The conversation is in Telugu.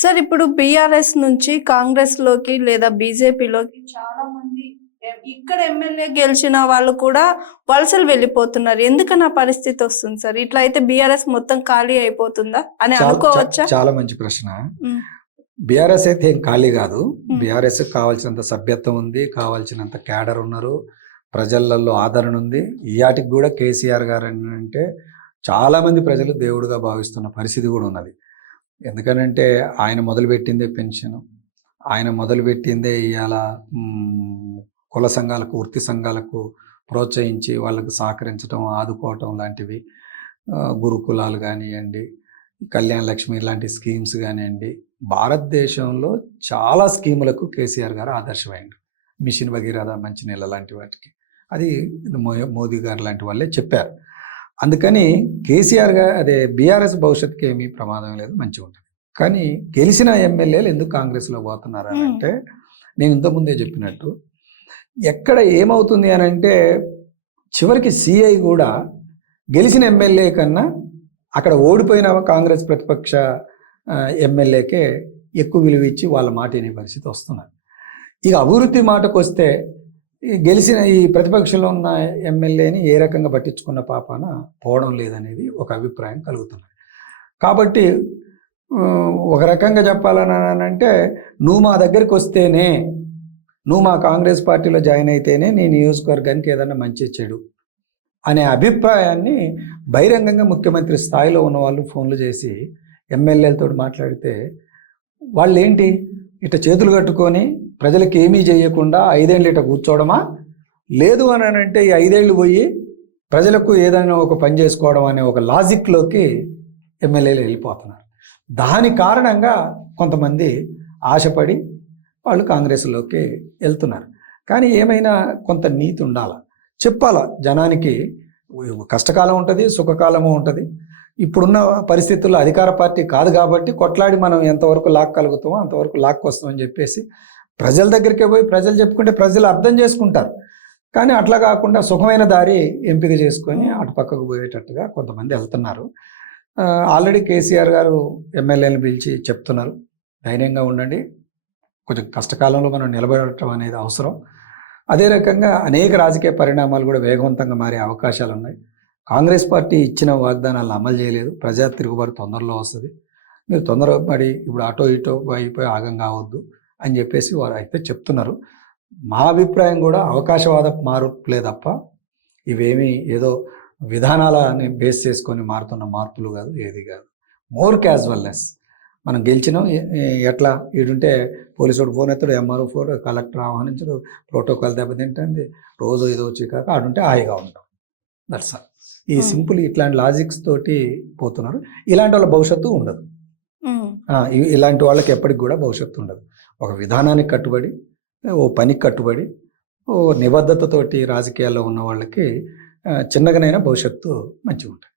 సార్ ఇప్పుడు బీఆర్ఎస్ నుంచి కాంగ్రెస్ లోకి లేదా బీజేపీలోకి చాలా మంది ఇక్కడ ఎమ్మెల్యే గెలిచిన వాళ్ళు కూడా వలసలు వెళ్ళిపోతున్నారు. ఎందుకని ఆ పరిస్థితి వస్తుంది సార్? ఇట్లా అయితే బీఆర్ఎస్ మొత్తం ఖాళీ అయిపోతుందా అని అనుకోవచ్చా? చాలా మంచి ప్రశ్న. బీఆర్ఎస్ అయితే ఏం ఖాళీ కాదు. బీఆర్ఎస్ కావాల్సినంత సభ్యత్వం ఉంది, కావాల్సినంత క్యాడర్ ఉన్నారు, ప్రజలలో ఆదరణ ఉంది. ఈయాటికి కూడా కేసీఆర్ గారు అంటే చాలా మంది ప్రజలు దేవుడుగా భావిస్తున్న పరిస్థితి కూడా ఉన్నది. ఎందుకనంటే ఆయన మొదలుపెట్టిందే పెన్షన్, ఆయన మొదలుపెట్టిందే ఇవాళ కుల సంఘాలకు, వృత్తి సంఘాలకు ప్రోత్సహించి వాళ్ళకు సహకరించడం, ఆదుకోవటం లాంటివి, గురుకులాలు కానివ్వండి, కళ్యాణ లక్ష్మి లాంటి స్కీమ్స్ కానివ్వండి, భారతదేశంలో చాలా స్కీములకు కేసీఆర్ గారు ఆదర్శమైంది. మిషన్ భగీరథ, మంచినీళ్ళ లాంటి వాటికి అది మోదీ గారు లాంటి వాళ్ళే చెప్పారు. అందుకని కేసీఆర్ గారు బీఆర్ఎస్ భవిష్యత్తుకి ఏమీ ప్రమాదం లేదు, మంచిగా ఉంటుంది. కానీ గెలిచిన ఎమ్మెల్యేలు ఎందుకు కాంగ్రెస్లో పోతున్నారు అని అంటే, నేను ఇంతకుముందే చెప్పినట్టు ఎక్కడ ఏమవుతుంది అని అంటే, చివరికి సిఐ కూడా గెలిచిన ఎమ్మెల్యే కన్నా అక్కడ ఓడిపోయిన కాంగ్రెస్ ప్రతిపక్ష ఎమ్మెల్యేకే ఎక్కువ విలువ ఇచ్చి వాళ్ళ మాట వినే పరిస్థితి వస్తున్నది. ఇక అభివృద్ధి మాటకు వస్తే, గెలిచిన ఈ ప్రతిపక్షంలో ఉన్న ఎమ్మెల్యేని ఏ రకంగా పట్టించుకున్న పాపాన పోవడం లేదనేది ఒక అభిప్రాయం కలుగుతున్నది. కాబట్టి ఒక రకంగా చెప్పాలని అంటే, నువ్వు మా దగ్గరికి వస్తేనే, నువ్వు మా కాంగ్రెస్ పార్టీలో జాయిన్ అయితేనే నీ నియోజకవర్గానికి ఏదన్నా మంచి చెడు అనే అభిప్రాయాన్ని బహిరంగంగా ముఖ్యమంత్రి స్థాయిలో ఉన్న వాళ్ళు ఫోన్లు చేసి ఎమ్మెల్యేలతో మాట్లాడితే, వాళ్ళు ఏంటి ఇట్లా చేతులు కట్టుకొని ప్రజలకు ఏమీ చేయకుండా 5 ఏళ్ళు ఇట్లా కూర్చోవడమా, లేదు అని అంటే ఈ 5 ఏళ్ళు పోయి ప్రజలకు ఏదైనా ఒక పని చేసుకోవడం అనే ఒక లాజిక్లోకి ఎమ్మెల్యేలు వెళ్ళిపోతున్నారు. దాని కారణంగా కొంతమంది ఆశపడి వాళ్ళు కాంగ్రెస్లోకి వెళ్తున్నారు. కానీ ఏమైనా కొంత నీతి ఉండాలా, చెప్పాలా జనానికి. కష్టకాలం ఉంటుంది, సుఖకాలము ఉంటుంది. ఇప్పుడున్న పరిస్థితుల్లో అధికార పార్టీ కాదు కాబట్టి కొట్లాడి మనం ఎంతవరకు లాక్కగలుగుతామో అంతవరకు లాక్కొస్తామని చెప్పేసి ప్రజల దగ్గరికే పోయి ప్రజలు చెప్పుకుంటే ప్రజలు అర్థం చేసుకుంటారు. కానీ అట్లా కాకుండా సుఖమైన దారి ఎంపిక చేసుకొని అటు పక్కకు పోయేటట్టుగా కొంతమంది వెళ్తున్నారు. ఆల్రెడీ కేసీఆర్ గారు ఎమ్మెల్యేలను పిలిచి చెప్తున్నారు, ధైర్యంగా ఉండండి, కొంచెం కష్టకాలంలో మనం నిలబడటం అనేది అవసరం. అదే రకంగా అనేక రాజకీయ పరిణామాలు కూడా వేగవంతంగా మారే అవకాశాలు ఉన్నాయి. కాంగ్రెస్ పార్టీ ఇచ్చిన వాగ్దానాలను అమలు చేయలేదు. ప్రజా తిరుగుబాటు తొందరలో వస్తుంది. మీరు తొందరపడి ఇప్పుడు అటో ఇటో అయిపోయి ఆగం కావద్దు అని చెప్పేసి వారు అయితే చెప్తున్నారు. మా అభిప్రాయం కూడా అవకాశవాద మార్పులే తప్ప ఇవేమీ ఏదో విధానాలని బేస్ చేసుకొని మారుతున్న మార్పులు కాదు, ఏది కాదు. More casualness. మనం గెలిచినాం, ఎట్లా ఈడుంటే పోలీసుడు ఫోన్ ఎత్తాడు, ఎంఆర్ఓ ఫోన్, కలెక్టర్ ఆహ్వానించడు, ప్రోటోకాల్ దెబ్బతింటుంది, రోజు ఏదో వచ్చి కాక ఆడుంటే హాయిగా ఉంటాం. That's all. ఈ సింపుల్ ఇట్లాంటి లాజిక్స్ తోటి పోతున్నారు. ఇలాంటి వాళ్ళ భవిష్యత్తు ఉండదు. ఇలాంటి వాళ్ళకి ఎప్పటికి కూడా భవిష్యత్తు ఉండదు. ఒక విధానానికి కట్టుబడి, ఓ పనికి కట్టుబడి, ఓ నిబద్ధతతోటి రాజకీయాల్లో ఉన్న వాళ్ళకి చిన్నగానైనా భవిష్యత్తు మంచిగా ఉంటుంది.